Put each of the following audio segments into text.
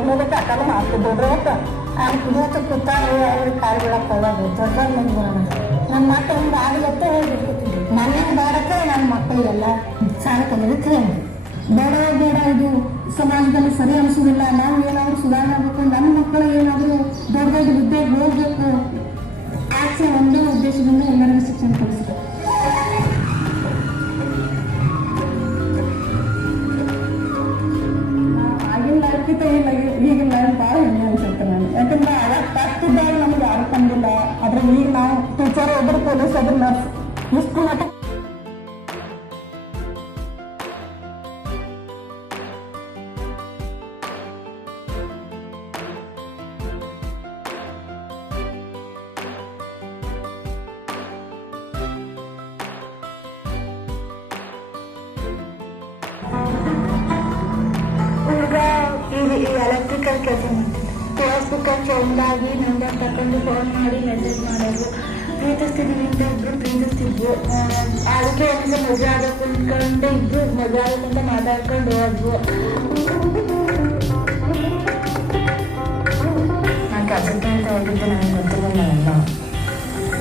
ಇನ್ನೊಂದಕ್ಕೆ ಅಕ್ಕನ ಮಾಡ್ತಿದ್ದೋದ್ರೆ ಇವತ್ತು ಕೂತಾರೆ ಅವ್ರಿಗೆ ಕಾಲು ಬೀಳಕ್ಕೆ ಹೋಗೋದು ದೊಡ್ಡ ಮಂದಿ ಬರೋಣ ನನ್ನ ಮಕ್ಕಳಿಂದ ಆಗಲತ್ತ ಹೇಳ್ಬಿಡ್ತೀನಿ ಮನೆಗೆ ಬಾರಕ್ಕೆ ನನ್ನ ಮಕ್ಕಳಿಗೆಲ್ಲ ಸಾಲ ತೆಗೆದು ಬೇಡ ಬೇಡ ಇದು ಸಮಾಜದಲ್ಲಿ ಸರಿ ಅನಿಸೋದಿಲ್ಲ ನಾವು ಏನಾದರೂ ಸುಧಾರಣೆ ಆಗಬೇಕು ನಮ್ಮ ಮಕ್ಕಳು ಏನಾದರೂ ದೊಡ್ಡ ದೊಡ್ಡ ಹುದ್ದೆಗೆ ಹೋಗ್ಬೇಕು ಆಚೆ ಒಂದೇ ಉದ್ದೇಶದಿಂದ ಎಲ್ಲರಿಗೂ ಶಿಕ್ಷಣ ಕೊಡಿಸ್ಬೇಕು. ಆಗಿನ ಲೈಫ್ಗಿಂತ ಈಗಿನ ಲೈಫ್ ಭಾಳ ಹೆಮ್ಮೆ ಅನ್ಸುತ್ತೆ ನಾನು. ಯಾಕಂದ್ರೆ ಅವಾಗ ತಪ್ಪಿದ್ದಾಗ ನಮ್ಗೆ ಯಾರು ತಂದಿಲ್ಲ. ಆದ್ರೆ ಈಗ ನಾವು ಟೀಚರ್ ಒಬ್ಬರು ಪೊಲೀಸ್ ಒಬ್ಬರು ನರ್ಸ್ ಇಷ್ಟು ಮಟ್ಟ ಎಲೆಕ್ಟ್ರಿಕಲ್ ಕೆಲಸ ಮಾಡ್ತಿದ್ದೆ. ಫೇಸ್ಬುಕ್ಕಲ್ಲಿ ಫ್ರೆಂಡಾಗಿ ನಂಬರ್ ತಗೊಂಡು ಫೋನ್ ಮಾಡಿ ಮೆಸೇಜ್ ಮಾಡೋದು. ಪ್ರೀತಿಸ್ತಿದ್ದೀವಿ ಅಂತ ಇಬ್ಬರು ಪ್ರೀತಿಸ್ತಿದ್ವು. ಅದಕ್ಕೆ ಒಂದ್ಸಲ ಮದುವೆ ಆಗಬೇಕು ಅಂದ್ಕೊಂಡು ಇಬ್ಬರು ಮದುವೆ ಆಗಬೇಕಂತ ಮಾತಾಡ್ಕೊಂಡು ಹೋದ್ವು. ನಾನು ಕೆಲಸಕ್ಕೆ ಅಂತ ಹೋಗಿದ್ದು ನನಗೆ ಗೊತ್ತಿರಲಿಲ್ಲ.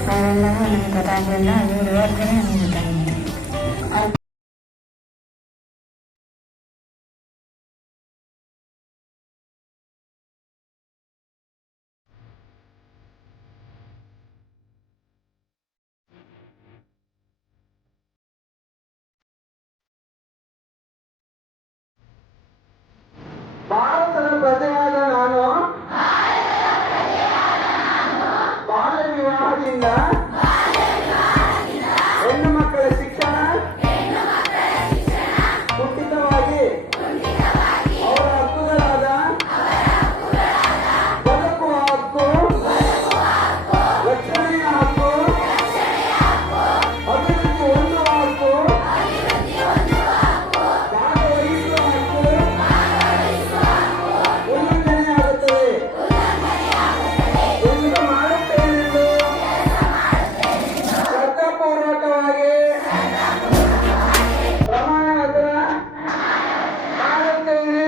ನಾವೆಲ್ಲ ನನಗೆ ಗೊತ್ತಾಗಲಿಲ್ಲ. ಅದು ಇರುವಾಗಲೇ ನನಗೆ ಗೊತ್ತಾಗಿದೆ. ಭಾರತದ ಪ್ರಜೆಯಾದ ನಾನು ಬಾಲ್ಯ ವಿವಾಹದಿಂದ ಹೆಣ್ಣು ಮಕ್ಕಳ ಶಿಕ್ಷಣ ಕುಂಠಿತವಾಗಿ ಅವರ ಹಕ್ಕುಗಳಾದ ಬದುಕುವ ಹಕ್ಕು, ರಕ್ಷಣೆಯ ಹಕ್ಕು, ಅಭಿವೃದ್ಧಿ ಹೊಂದುವ ಹಕ್ಕು, ಭಾಗವಹಿಸುವ ಹಕ್ಕು ಉಲ್ಲಂಘನೆಯಾಗುತ್ತದೆ ಎಂದು ಮಾಡುತ್ತೇನೆಂದು ಶ್ರದ್ಧಾಪೂರ್ವಕವಾಗಿ ಪ್ರಮಾಣ ವಚನ ಮಾಡುತ್ತೇನೆ.